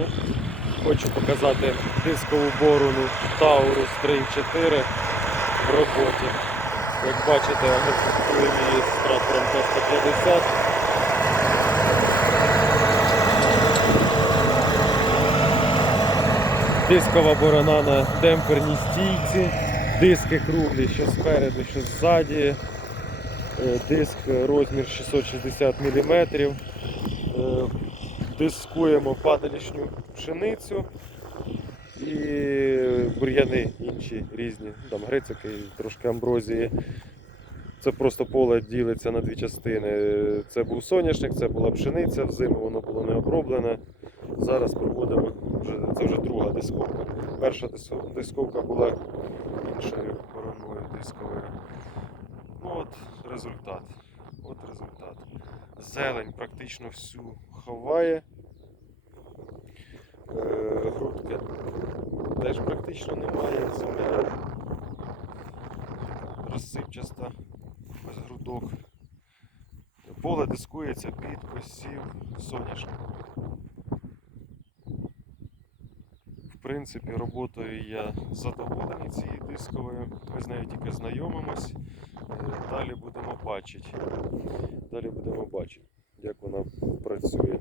Ну, Хочу показати дискову борону Taurus 3.4 в роботі. Як бачите, агресуємо її з трактором Т-150. Дискова борона на демпферній стійці, диски круглі, що спереду, що ззаді. Е, Диск розмір 660 мм. Дискуємо падалішню пшеницю і бур'яни інші різні, там грицики, трошки амброзії. Це просто поле ділиться на дві частини. Це був соняшник, це була пшениця, взиму воно було не оброблене. Зараз проводимо вже це вже друга дисковка. Перша дисковка була іншою бороною дисковою. Ну от результат. От результат. Зелень практично всю ховає. Е, грудки теж практично немає. Земля розсипчаста, без грудок. Поле дискується під посів соняшнику. В принципі, роботою я задоволений цією дисковою. Ми з нею тільки знайомимось. Е, Далі будемо бачити. Далі будемо бачити, як вона працює.